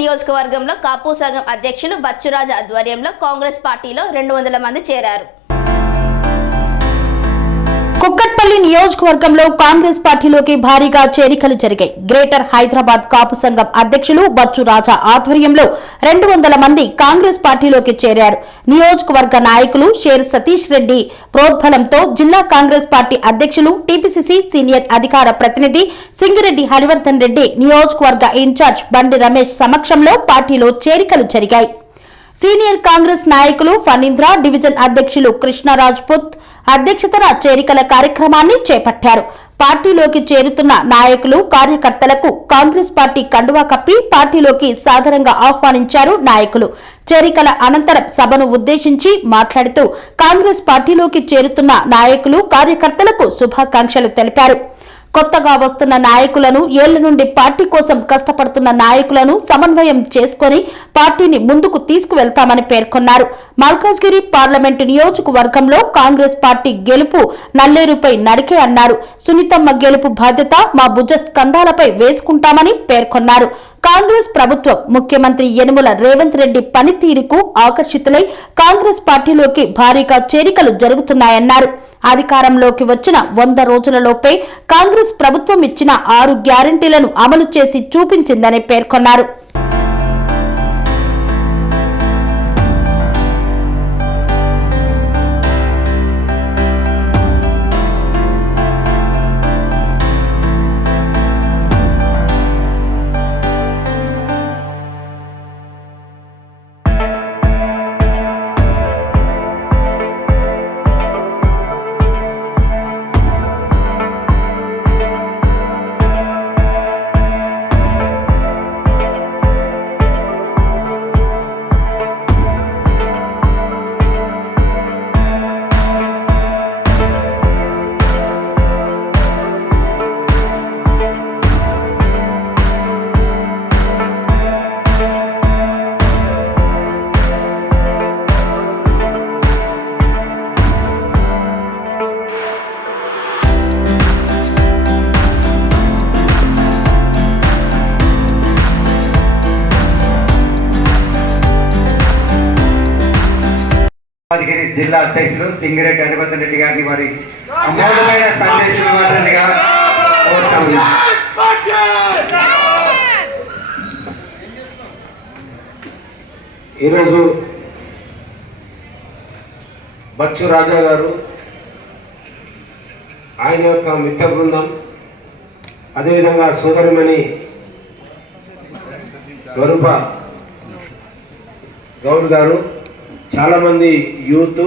నియోజకవర్గంలో కాపు సంఘం అధ్యక్షులు బచ్చురాజు ఆధ్వర్యంలో కాంగ్రెస్ పార్టీలో రెండు వందల మంది చేరారు. కుక్కట్పల్లి నియోజకవర్గంలో కాంగ్రెస్ పార్టీలోకి భారీగా చేరికలు జరిగాయి. గ్రేటర్ హైదరాబాద్ కాపు సంఘం అధ్యక్షులు బచ్చు రాజా ఆధ్వర్యంలో రెండు వందల మంది కాంగ్రెస్ పార్టీలోకి చేరారు. నియోజకవర్గ నాయకులు షేర్ సతీష్ రెడ్డి ప్రోద్బలంతో జిల్లా కాంగ్రెస్ పార్టీ అధ్యక్షులు టీపీసీసీ సీనియర్ అధికార ప్రతినిధి సింగిరెడ్డి హరివర్ధన్ రెడ్డి నియోజకవర్గ ఇన్ఛార్జ్ బండి రమేష్ సమక్షంలో పార్టీలో చేరికలు జరిగాయి. సీనియర్ కాంగ్రెస్ నాయకులు ఫణీంద్ర డివిజన్ అధ్యక్షులు కృష్ణ రాజ్పుత్ అధ్యక్షతన చేరికల కార్యక్రమాన్ని చేపట్టారు. పార్టీలోకి చేరుతున్న నాయకులు కార్యకర్తలకు కాంగ్రెస్ పార్టీ కండువా కప్పి పార్టీలోకి సాధారణంగా ఆహ్వానించారు నాయకులు. చేరికల అనంతరం సభను ఉద్దేశించి మాట్లాడుతూ కాంగ్రెస్ పార్టీలోకి చేరుతున్న నాయకులు కార్యకర్తలకు శుభాకాంక్షలు తెలిపారు. కొత్తగా వస్తున్న నాయకులను ఏళ్ళ నుండి పార్టీ కోసం కష్టపడుతున్న నాయకులను సమన్వయం చేసుకొని పార్టీని ముందుకు తీసుకువెళ్తామని పేర్కొన్నారు. మల్కాజ్గిరి పార్లమెంటు నియోజకవర్గంలో కాంగ్రెస్ పార్టీ గెలుపు నల్లేరుపై నడికే అన్నారు. సునీతమ్మ గెలుపు బాధ్యత మా భుజ స్కంధాలపై వేసుకుంటామని పేర్కొన్నారు. కాంగ్రెస్ ప్రభుత్వం ముఖ్యమంత్రి యనుమల రేవంత్ రెడ్డి పనితీరుకు ఆకర్షితులై కాంగ్రెస్ పార్టీలోకి భారీగా చేరికలు జరుగుతున్నాయన్నారు. అధికారంలోకి వచ్చిన వంద రోజులలోపే కాంగ్రెస్ ప్రభుత్వం ఇచ్చిన ఆరు గ్యారంటీలను అమలు చేసి చూపించిందని పేర్కొన్నారు. అధ్యక్షులు సింగిరెడ్డి హరివర్ధన్ రెడ్డి గారిని వారి అమోఘమైన సందేశం ఇవ్వాలని కోరుతా ఈరోజు బచ్చు రాజా గారు ఆయన యొక్క మిత్ర బృందం అదేవిధంగా సోదరిమణి స్వరూప గౌడ్ గారు చాలామంది యూత్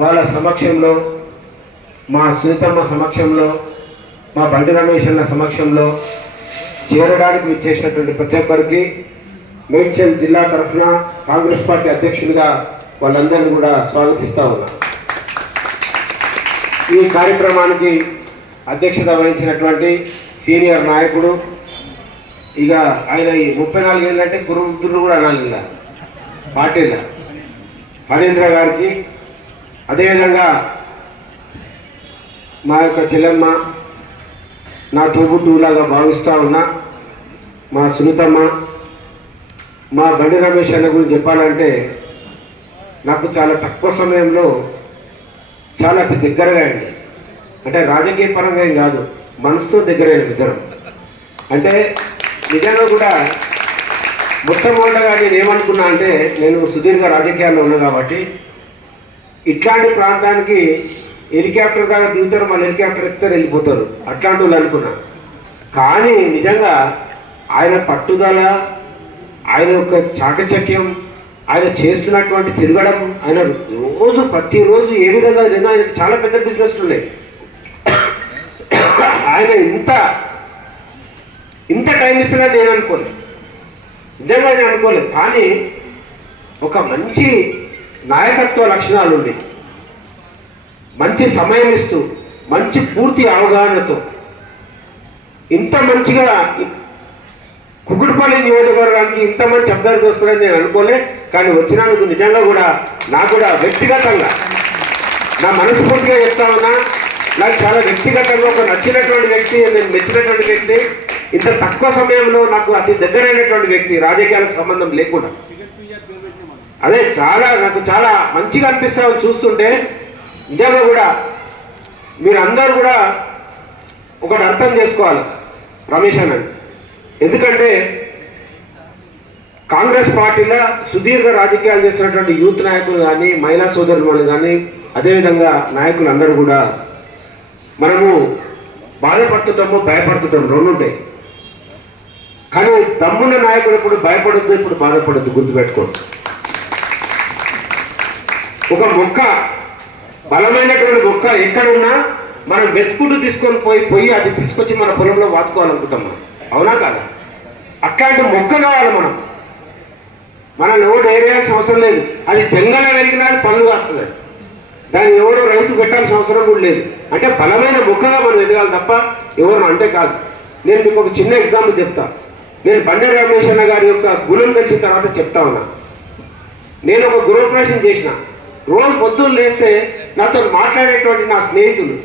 వాళ్ళ సమక్షంలో మా సునీతమ్మ సమక్షంలో మా బండి రమేష్ అన్న సమక్షంలో చేరడానికి విచ్చేసినటువంటి ప్రతి ఒక్కరికి మేడ్చల్ జిల్లా తరఫున కాంగ్రెస్ పార్టీ అధ్యక్షుడిగా వాళ్ళందరినీ కూడా స్వాగతిస్తా ఉన్నా. ఈ కార్యక్రమానికి అధ్యక్షత వహించినటువంటి సీనియర్ నాయకుడు ఇక ఆయన ఈ ముప్పై నాలుగు ఏళ్ళంటే కూడా అనాలి ఇలా పార్టీలో. హరీంద్ర గారికి అదేవిధంగా మా యొక్క చెల్లెమ్మ నా తోబుట్టులాగా భావిస్తూ ఉన్నా మా సునీతమ్మ మా బండి రమేష్ అన్న గురించి చెప్పాలంటే నాకు చాలా తక్కువ సమయంలో చాలా దగ్గరగా అయింది. అంటే రాజకీయ పరంగా ఏం కాదు మనసుతో దగ్గరైన ఇద్దరం. అంటే నిజంగా కూడా మొట్టమొదటగా నేను ఏమనుకున్నా అంటే నేను సుదీర్ఘ రాజకీయాల్లో ఉన్నా కాబట్టి ఇట్లాంటి ప్రాంతానికి హెలికాప్టర్ దాకా దిగుతారు మళ్ళీ హెలికాప్టర్ ఎక్కుతారు వెళ్ళిపోతారు. అట్లాంటి వాళ్ళు అనుకున్నా. కానీ నిజంగా ఆయన పట్టుదల ఆయన యొక్క చాకచక్యం ఆయన చేస్తున్నటువంటి తిరగడం ఆయన రోజు ప్రతిరోజు ఏ విధంగా నిన్న ఆయన చాలా పెద్ద బిజినెస్లు ఉన్నాయి. ఆయన ఇంత ఇంత టైం ఇస్తున్నా నేను అనుకోలేదు. నిజంగా నేను అనుకోలేదు. కానీ ఒక మంచి నాయకత్వ లక్షణాలు ఉండి. మంచి సమయం ఇస్తూ మంచి పూర్తి అవగాహనతో. ఇంత మంచిగా కుకుడుపల్లి నియోజకవర్గానికి ఇంత మంచి అభ్యర్థి వస్తుందని నేను అనుకోలే కానీ వచ్చినందుకు నిజంగా కూడా నాకు కూడా వ్యక్తిగతంగా నా మనస్ఫూర్తిగా చెప్తా ఉన్నా నాకు చాలా వ్యక్తిగతంగా ఒక నచ్చినటువంటి వ్యక్తి నేను మెచ్చినటువంటి వ్యక్తి. ఇంత తక్కువ సమయంలో నాకు అతి దగ్గరైనటువంటి వ్యక్తి రాజకీయాలకు సంబంధం లేకుండా. అదే చాలా నాకు చాలా మంచిగా అనిపిస్తా చూస్తుంటే నిజంగా కూడా మీరందరూ కూడా ఒకటి అర్థం చేసుకోవాలి రమేష్ అన్న ఎందుకంటే కాంగ్రెస్ పార్టీలో సుదీర్ఘ రాజకీయాలు చేస్తున్నటువంటి యూత్ నాయకులు కానీ మహిళా సోదరులు కానీ అదేవిధంగా నాయకులు అందరూ కూడా మనము బాధపడుతుంటాము భయపడుతుంటాము రెండు ఉంటాయి. కానీ దమ్మున్న నాయకుడు ఇప్పుడు భయపడద్దు ఇప్పుడు బాధపడద్దు గుర్తుపెట్టుకోండి. ఒక మొక్క బలమైనటువంటి మొక్క ఎక్కడున్నా మనం వెతుకుంటూ తీసుకొని పోయి పోయి అది తీసుకొచ్చి మన పొలంలో వాతుకోవాలనుకుంటాం మనం. అవునా కాదా? అట్లాంటి మొక్క కావాలి మనం. మన ఎవడు ఏరియాల్సిన అవసరం లేదు. అది జంగల వెలిగినా పనులు కాస్తుంది. దాన్ని ఎవడో రైతు పెట్టాల్సిన అవసరం కూడా లేదు. అంటే బలమైన మొక్కగా మనం ఎదగాలి తప్ప ఎవరు అంటే కాదు. నేను మీకు ఒక చిన్న ఎగ్జాంపుల్ చెప్తా. నేను బండి రమేష్ గారి యొక్క గుణం తెలిసిన తర్వాత చెప్తా ఉన్నా. నేను ఒక గృహప్రవేశం చేసిన. రోజు పొద్దున్న లేస్తే నాతో మాట్లాడేటువంటి నా స్నేహితులు.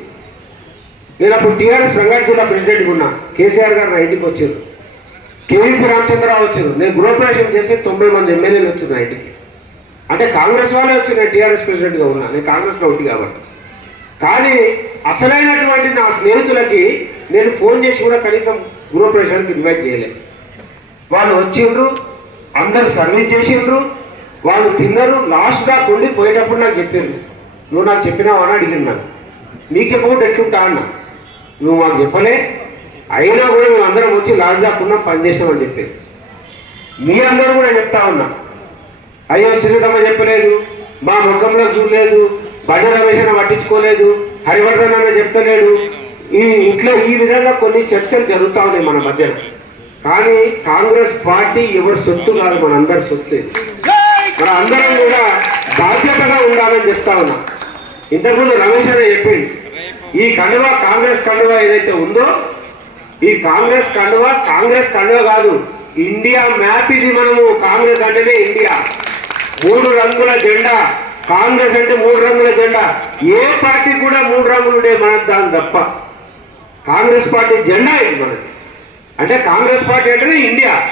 నేను అప్పుడు టీఆర్ఎస్ రంగారెడ్డి జిల్లా ప్రెసిడెంట్గా ఉన్నా. కేసీఆర్ గారు నా ఇంటికి వచ్చారు. కేవీపీ రామచంద్రరావు వచ్చారు. నేను గృహప్రవేశం చేస్తే తొంభై మంది ఎమ్మెల్యేలు వచ్చారు నా ఇంటికి. అంటే కాంగ్రెస్ వాళ్ళే వచ్చి నేను టీఆర్ఎస్ ప్రెసిడెంట్గా ఉన్నా. నేను కాంగ్రెస్లో ఒకటి కాబట్టి. కానీ అసలైనటువంటి నా స్నేహితులకి నేను ఫోన్ చేసి కూడా కనీసం గృహప్రవేశానికి ఇన్వైట్ చేయలేదు. వాళ్ళు వచ్చిండ్రు అందరు సర్వీస్ చేసిండ్రు వాళ్ళు తిన్నారు లాస్ట్ దాకా కొండి పోయేటప్పుడు నాకు చెప్పింది నువ్వు నాకు చెప్పినావు? అని అడిగింది నాకు నీకెప్పుడు ఎట్లుంటా అన్న. నువ్వు మాకు చెప్పలే. అయినా కూడా మేము అందరం వచ్చి లాస్ట్ దాకా ఉన్నాం పని చేసినామని చెప్పేది. మీరందరూ కూడా చెప్తా ఉన్నా. అయ్యో శ్రీరమ్మ చెప్పలేదు. మా ముఖంలో చూడలేదు. బండి రమేష్ పట్టించుకోలేదు. హరివర్ధన్ అన్న చెప్తలేడు. ఈ ఇంట్లో ఈ విధంగా కొన్ని చర్చలు జరుగుతూ ఉన్నాయి మన మధ్యన కానీ కాంగ్రెస్ పార్టీ ఎవరి సొత్తు కాదు మనందరి సొత్తు మన అందరం కూడా బాధ్యతగా ఉండాలని చెప్తా ఉన్నా. ఇంతకుముందు రమేష్ అనే చెప్పింది ఈ కండువ కాంగ్రెస్ కండువ ఏదైతే ఉందో ఈ కాంగ్రెస్ కండువ కాంగ్రెస్ కండువ కాదు. ఇండియా మ్యాప్ ఇది మనము కాంగ్రెస్ అంటేనే ఇండియా. మూడు రంగుల జెండా. కాంగ్రెస్ అంటే మూడు రంగుల జెండా. ఏ పార్టీ కూడా మూడు రంగులు ఉండే మనకు దాని తప్ప. కాంగ్రెస్ పార్టీ జెండా ఇది మనది. అంటే కాంగ్రెస్ పార్టీ అంటేనే ఇండియా.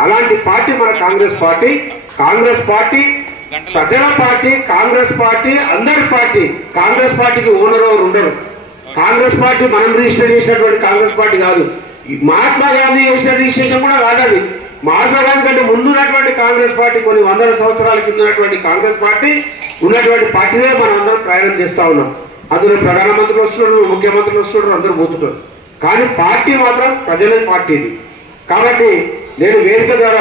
అలాంటి పార్టీ మన కాంగ్రెస్ పార్టీ. కాంగ్రెస్ పార్టీ ప్రజల పార్టీ కాంగ్రెస్ పార్టీ అందరి పార్టీ. కాంగ్రెస్ పార్టీకి ఓనర్ ఎవరు ఉండరు. కాంగ్రెస్ పార్టీ మనం రిజిస్టర్ చేసినటువంటి కాంగ్రెస్ పార్టీ కాదు. మహాత్మా గాంధీ చేసిన రిజిస్ట్రేషన్ కూడా కాదు అది మహాత్మా గాంధీ కంటే ముందు ఉన్నటువంటి కాంగ్రెస్ పార్టీ కొన్ని వందల సంవత్సరాల కింద ఉన్నటువంటి కాంగ్రెస్ పార్టీ ఉన్నటువంటి పార్టీనే మనం అందరం ప్రయాణం చేస్తా ఉన్నాం. అందులో ప్రధానమంత్రులు వస్తున్నారు ముఖ్యమంత్రులు వస్తున్నారు అందరూ పోతున్నారు కానీ పార్టీ మాత్రం ప్రజల పార్టీ ఇది కాబట్టి నేను వేదిక ద్వారా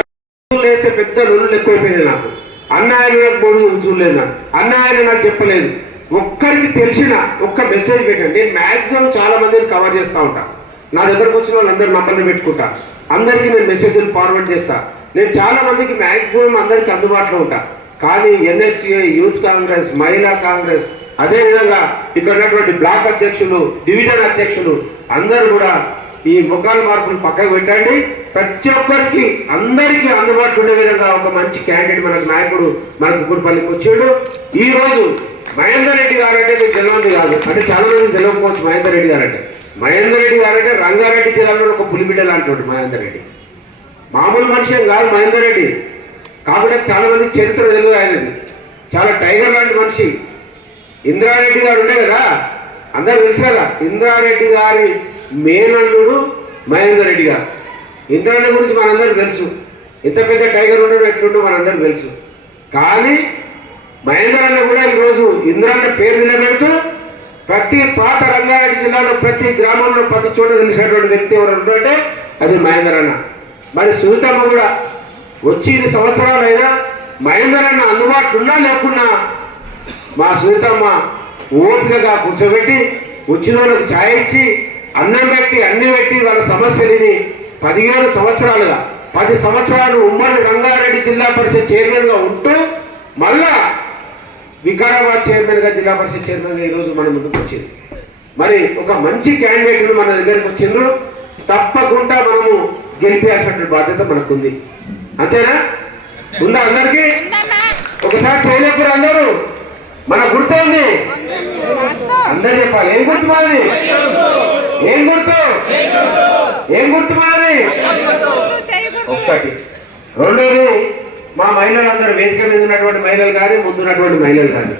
లేసే పెద్ద రుణులు ఎక్కువైపోయినాయి నాకు. అన్న ఆయన నాకు బోర్డు చూడలేదు నాకు. అన్న ఆయన నాకు చెప్పలేదు. ఒక్కరికి తెలిసిన ఒక్క మెసేజ్ పెట్టండి నేను మ్యాక్సిమం చాలా మందిని కవర్ చేస్తూ ఉంటా. నా దగ్గరకు వచ్చిన వాళ్ళందరూ నంబర్లు పెట్టుకుంటా. అందరికీ నేను మెసేజ్లు ఫార్వర్డ్ చేస్తా. నేను చాలా మందికి మ్యాక్సిమం అందరికీ అందుబాటులో ఉంటా. కానీ ఎన్ఎస్యుఐ యూత్ కాంగ్రెస్ మహిళా కాంగ్రెస్ అదేవిధంగా ఇక్కడ ఉన్నటువంటి బ్లాక్ అధ్యక్షులు డివిజన్ అధ్యక్షులు అందరూ కూడా ఈ ముఖాల మార్పులు పక్కకు పెట్టండి. ప్రతి ఒక్కరికి అందరికీ అందుబాటులో ఉండే విధంగా ఒక మంచి క్యాండిడేట్ మనకు నాయకుడు మన కుక్కడిపల్లికి వచ్చాడు. ఈ రోజు మహేందర్ రెడ్డి గారు అంటే మీకు తెలియదు కాదు. అంటే చాలా మంది తెలియకపోవచ్చు మహేందర్ రెడ్డి గారు అంటే మహేందర్ రెడ్డి గారు అంటే రంగారెడ్డి జిల్లాలో ఒక పులిబిడ్డ లాంటి మహేందర్ రెడ్డి. మామూలు మనిషి కాదు మహేందర్ రెడ్డి. కాబట్టి చాలా మంది చరిత్ర తెలుగు ఆయనది. చాలా టైగర్ లాంటి మనిషి. ఇంద్రారెడ్డి గారు ఉండే కదా? అందరూ తెలుసు కదా? ఇంద్రారెడ్డి గారి మేనల్లుడు మహేందర్ రెడ్డి గారు. ఇంద్రారెడ్డి గురించి మనందరూ తెలుసు. ఇంత పెద్ద టైగర్ ఉండడం ఎట్లుండో మనందరూ తెలుసు. కానీ మహేందర్ అన్న కూడా ఈరోజు ఇంద్రాన్న పేరు నిలబెడుతూ ప్రతి పాత రంగారెడ్డి జిల్లాలో ప్రతి గ్రామంలో ప్రతి చోట తెలిసినటువంటి వ్యక్తి ఎవరు ఉంటే అది మహేంద్రన్న మరి సునీతమ్మ కూడా వచ్చి ఇన్ని సంవత్సరాలైనా మహేంద్రన్న అందుబాటులో లేకున్నా మా సునీతమ్మ ఓపికగా కూర్చోబెట్టి వచ్చిన వాళ్ళకి ఛాయ్ ఇచ్చి అన్నం పెట్టి అన్ని పెట్టి వాళ్ళ సమస్యలని పదిహేను సంవత్సరాలుగా పది సంవత్సరాలు ఉమ్మడి రంగారెడ్డి జిల్లా పరిషత్ చైర్మన్గా ఉంటూ మళ్ళా వికారాబాద్ చైర్మన్గా జిల్లా పరిషత్ చైర్మన్గా ఈరోజు మన ముందుకు వచ్చింది. మరి ఒక మంచి క్యాండిడేట్లు మన దగ్గరికి వచ్చిండ్రు. తప్పకుండా మనము గెలిపేయాల్సినటువంటి బాధ్యత మనకుంది. అంతేనా? ఉందా అందరికీ? ఒకసారి చేయలేకపోయారు అందరూ? మన గుర్తు ఉంది అందరు చెప్పాలి. ఏం గుర్తు మాది? ఏం గుర్తు? ఏం గుర్తు గుర్తు మాది? ఒక్కటి. రెండోది మా మహిళలందరూ వేదిక మీద ఉన్నటువంటి మహిళలు కానీ ముందున్నటువంటి మహిళలు కానీ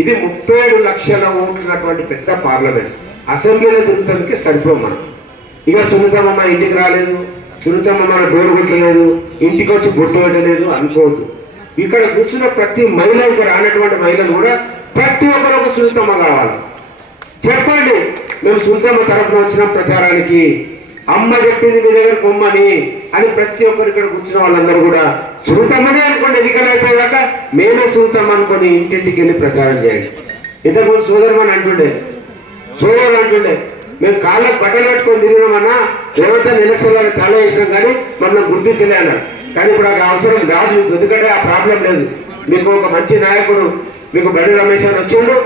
ఇది ముప్పై ఏడు లక్షల ఓట్లున్నటువంటి పెద్ద పార్లమెంట్. అసెంబ్లీలో తిరుగుతానికి సరిపోం మనం ఇక సునీతమ్మ మన ఇంటికి రాలేదు. సునీతమ్మ మన డోర్ కొట్టలేదు. ఇంటికి వచ్చి బొట్టు పెట్టలేదు అనుకోవద్దు. ఇక్కడ కూర్చున్న ప్రతి మహిళ ఇక్కడ రానటువంటి మహిళలు కూడా ప్రతి ఒక్కరు ఒక సునీతమ్మ కావాలి. చెప్పండి మేము సుల్తమ్మ తరఫున వచ్చిన ప్రచారానికి అమ్మ చెప్పింది మీ దగ్గర కొమ్మని అని ప్రతి ఒక్కరు ఇక్కడ కూర్చున్న వాళ్ళందరూ కూడా సుల్తమ్మనే అనుకోండి ఎన్నికలు అయిపోయాక మేమే సుల్తమ్మ అనుకోని ఇంటింటికి వెళ్ళి ప్రచారం చేయండి ఇంతకుముందు సోదరమని అంటుండే సోదరు అంటుండే మేము కాళ్ళకు బట్టలు పెట్టుకొని తిరిగినామన్నా ఏమంటే ఎలక్షన్ లాగా చాలా చేసినాం కానీ మనం గుర్తించలే అన్నారు. కానీ ఇప్పుడు ఆ అవసరం రాదు ఎందుకంటే ఆ ప్రాబ్లం లేదు. మీకు ఒక మంచి నాయకుడు మీకు బండి రమేష్ అని వచ్చిండు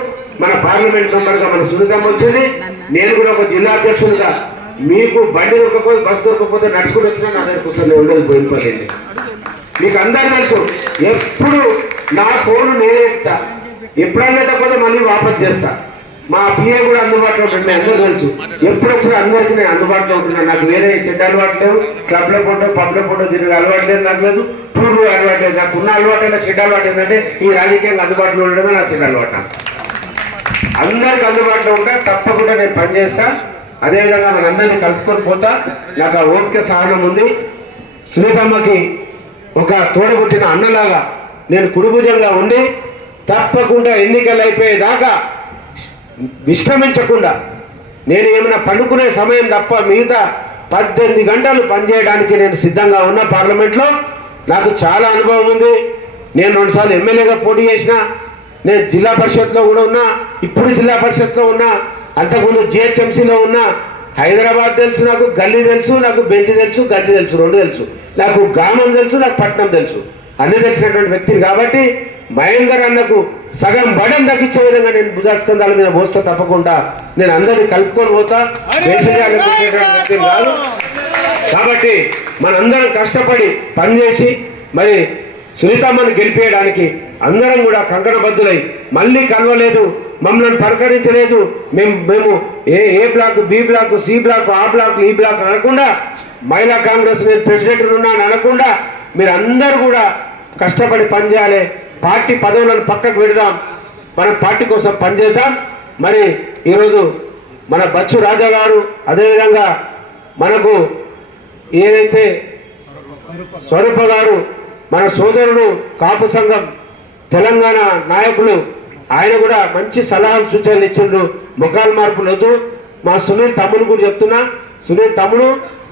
మన పార్లమెంట్ మెంబర్గా మన సునీతమ్మ వచ్చింది. నేను కూడా ఒక జిల్లా అధ్యక్షుడిగా మీకు బండి దొరకపోతే బస్సు దొరకపోతే నడుచుకుని వచ్చినా నా దగ్గర కూర్చొని ఉండేది పోయిపోలేదు మీకు అందరు తెలుసు ఎప్పుడు నా ఫోన్ నేనే ఎత్తా. ఎప్పుడన్నా లేకపోతే మళ్ళీ వాపస్ చేస్తా. మా పిఏ కూడా అందుబాటులో ఉంటుంది అందరూ తెలుసు. ఎప్పుడు వచ్చినా అందరికీ నేను అందుబాటులో ఉంటున్నాను నాకు వేరే చెడ్డ అలవాటు లేవు. క్లబ్లో ఫోటో పబ్లో ఫోటో తిరిగి అలవాటు లేదు నాకు లేదు. టూర్ అలవాటు లేదు. నాకు ఉన్న అలవాటు అయినా చెడ్డ అలవాటు ఏంటంటే ఈ రాజకీయంగా అందుబాటులో ఉండడమే నా చెడ్డ అలవాటు. అందరికి అందుబాటులో ఉంటా తప్పకుండా నేను పనిచేస్తా. అదేవిధంగా మనందరినీ కలుపుకొని పోతా. నాకు ఆ ఓపిక సహనం ఉంది. సునీతమ్మకి ఒక తోడబుట్టిన అన్నలాగా నేను కుడిభుజంగా ఉండి తప్పకుండా ఎన్నికలు అయిపోయేదాకా విశ్రమించకుండా నేను ఏమైనా పండుకునే సమయం తప్ప మిగతా పద్దెనిమిది గంటలు పనిచేయడానికి నేను సిద్ధంగా ఉన్న పార్లమెంట్లో నాకు చాలా అనుభవం ఉంది. నేను రెండుసార్లు ఎమ్మెల్యేగా పోటీ చేసిన నేను జిల్లా పరిషత్లో కూడా ఉన్నా ఇప్పుడు జిల్లా పరిషత్లో ఉన్నా అంతకుముందు జిహెచ్ఎంసీలో ఉన్నా హైదరాబాద్ తెలుసు నాకు గల్లీ తెలుసు నాకు బెంచ్ తెలుసు గద్దీ తెలుసు రెండు తెలుసు. నాకు గ్రామం తెలుసు నాకు పట్నం తెలుసు. అన్ని తెలిసినటువంటి వ్యక్తిని కాబట్టి మహేందర్ అన్నకు సగం బడం తగ్గించే విధంగా నేను భుజాస్కంధాల మీద మోస్తా తప్పకుండా నేను అందరినీ కలుపుకొని పోతా. వ్యక్తిని కాదు. కాబట్టి మనందరం కష్టపడి పనిచేసి మరి సునీతమ్మను గెలిపేయడానికి అందరం కూడా కంకణబద్దులై మళ్ళీ కలవలేదు మమ్మల్ని పలకరించలేదు మేము మేము A A block B block C block ఆ బ్లాక్ ఈ బ్లాక్ అనకుండా మహిళా కాంగ్రెస్ నేను ప్రెసిడెంట్ ఉన్నాను అనకుండా మీరు అందరూ కూడా కష్టపడి పనిచేయాలి. పార్టీ పదవులను పక్కకు పెడదాం. మనం పార్టీ కోసం పనిచేద్దాం. మరి ఈరోజు మన బచ్చు రాజా గారు అదేవిధంగా మనకు ఏదైతే స్వరూప గారు మన సోదరుడు కాపు సంఘం తెలంగాణ నాయకులు ఆయన కూడా మంచి సలహాలు సూచనలు ఇచ్చిండ్రు. ముఖాలు మార్పు వద్దు మా సునీల్ తమ్ముడు కూడా చెప్తున్నా సునీల్ తమ్ముడు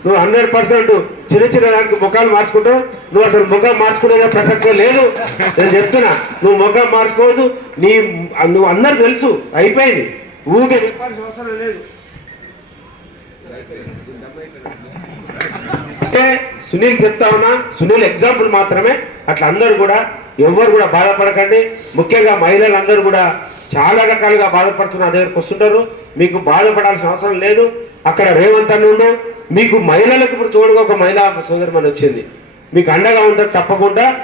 నువ్వు హండ్రెడ్ పర్సెంట్ చిన్న చిన్న దానికి ముఖాలు మార్చుకుంటావు నువ్వు అసలు ముఖం మార్చుకునే ప్రసక్తే లేదు. నేను చెప్తున్నా నువ్వు ముఖం మార్చుకోవద్దు. నీ నువ్వు అందరు తెలుసు అయిపోయింది. ఊకే చెప్పాల్సిన అవసరం లేదు. అంటే సునీల్ చెప్తా ఉన్నా సునీల్ ఎగ్జాంపుల్ మాత్రమే. అట్లా అందరు కూడా ఎవరు కూడా బాధపడకండి. ముఖ్యంగా మహిళలందరూ కూడా చాలా రకాలుగా బాధపడుతున్న దగ్గరకు వస్తుంటారు. మీకు బాధపడాల్సిన అవసరం లేదు. అక్కడ రేవంత్ అన్న ఉండు మీకు మహిళలకు ఇప్పుడు తోడుగా ఒక మహిళా సోదరి వచ్చింది. మీకు అండగా ఉంటుంది తప్పకుండా.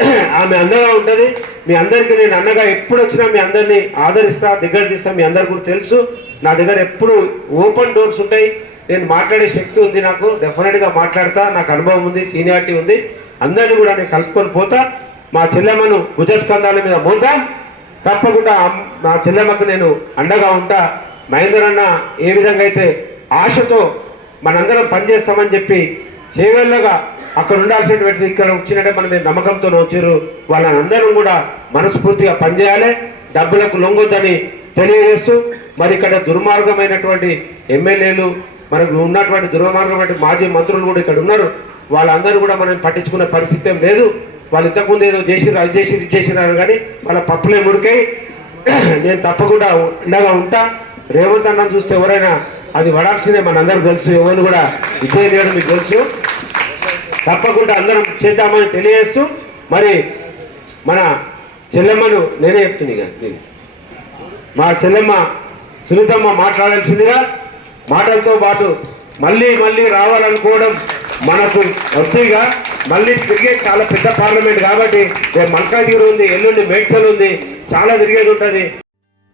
ఆమె అండగా ఉంటుంది. మీ అందరికీ నేను అన్నగా ఎప్పుడు వచ్చినా మీ అందరినీ ఆదరిస్తా దగ్గర తీస్తా మీ అందరు కూడా తెలుసు. నా దగ్గర ఎప్పుడు ఓపెన్ డోర్స్ ఉంటాయి. నేను మాట్లాడే శక్తి ఉంది నాకు. డెఫినెట్గా మాట్లాడతా. నాకు అనుభవం ఉంది సీనియారిటీ ఉంది. అందరినీ కూడా నేను కలుపుకొని పోతా. మా చెల్లెమ్మను భుజస్కంధాల మీద మోద్దాం. తప్పకుండా మా చెల్లెమ్మకు నేను అండగా ఉంటా. మహేందర్ అన్న ఏ విధంగా అయితే ఆశతో మనందరం పనిచేస్తామని చెప్పి చేవెళ్ళగా అక్కడ ఉండాల్సినటువంటి ఇక్కడ వచ్చినట్టే మన మీద నమ్మకంతో వచ్చారు వాళ్ళందరం కూడా మనస్ఫూర్తిగా పనిచేయాలి. డబ్బులకు లొంగొద్దని తెలియజేస్తూ మరి ఇక్కడ దుర్మార్గమైనటువంటి ఎమ్మెల్యేలు మనకు ఉన్నటువంటి దుర్మార్గమైన మాజీ మంత్రులు కూడా ఇక్కడ ఉన్నారు. వాళ్ళందరూ కూడా మనం పట్టించుకునే పరిస్థితి లేదు. వాళ్ళు ఇంతకుముందు ఏదో చేసిరు అది చేసిరు ఇది చేసినారు కానీ వాళ్ళ పప్పులే ముడికాయి నేను తప్పకుండా ఉండగా ఉంటా. రేవంత్ అన్నం చూస్తే ఎవరైనా అది పడాల్సిందే మనందరూ తెలుసు ఎవరు కూడా విజయం చేయడం మీకు తెలుసు. తప్పకుండా అందరం చేద్దామని తెలియజేస్తూ మరి మన చెల్లెమ్మను నేనే చెప్తున్నా మా చెల్లెమ్మ సునీతమ్మ మాట్లాడాల్సిందిగా మాటలతో పాటు మళ్ళీ మళ్ళీ రావాలనుకోవడం మనకు వస్తేగా మళ్ళీ తిరిగే చాలా పెద్ద పార్లమెంట్ కాబట్టి మల్కాజ్గిరి ఉంది ఎల్లుండి మేడ్చల్ ఉంది చాలా తిరిగేది ఉంటుంది.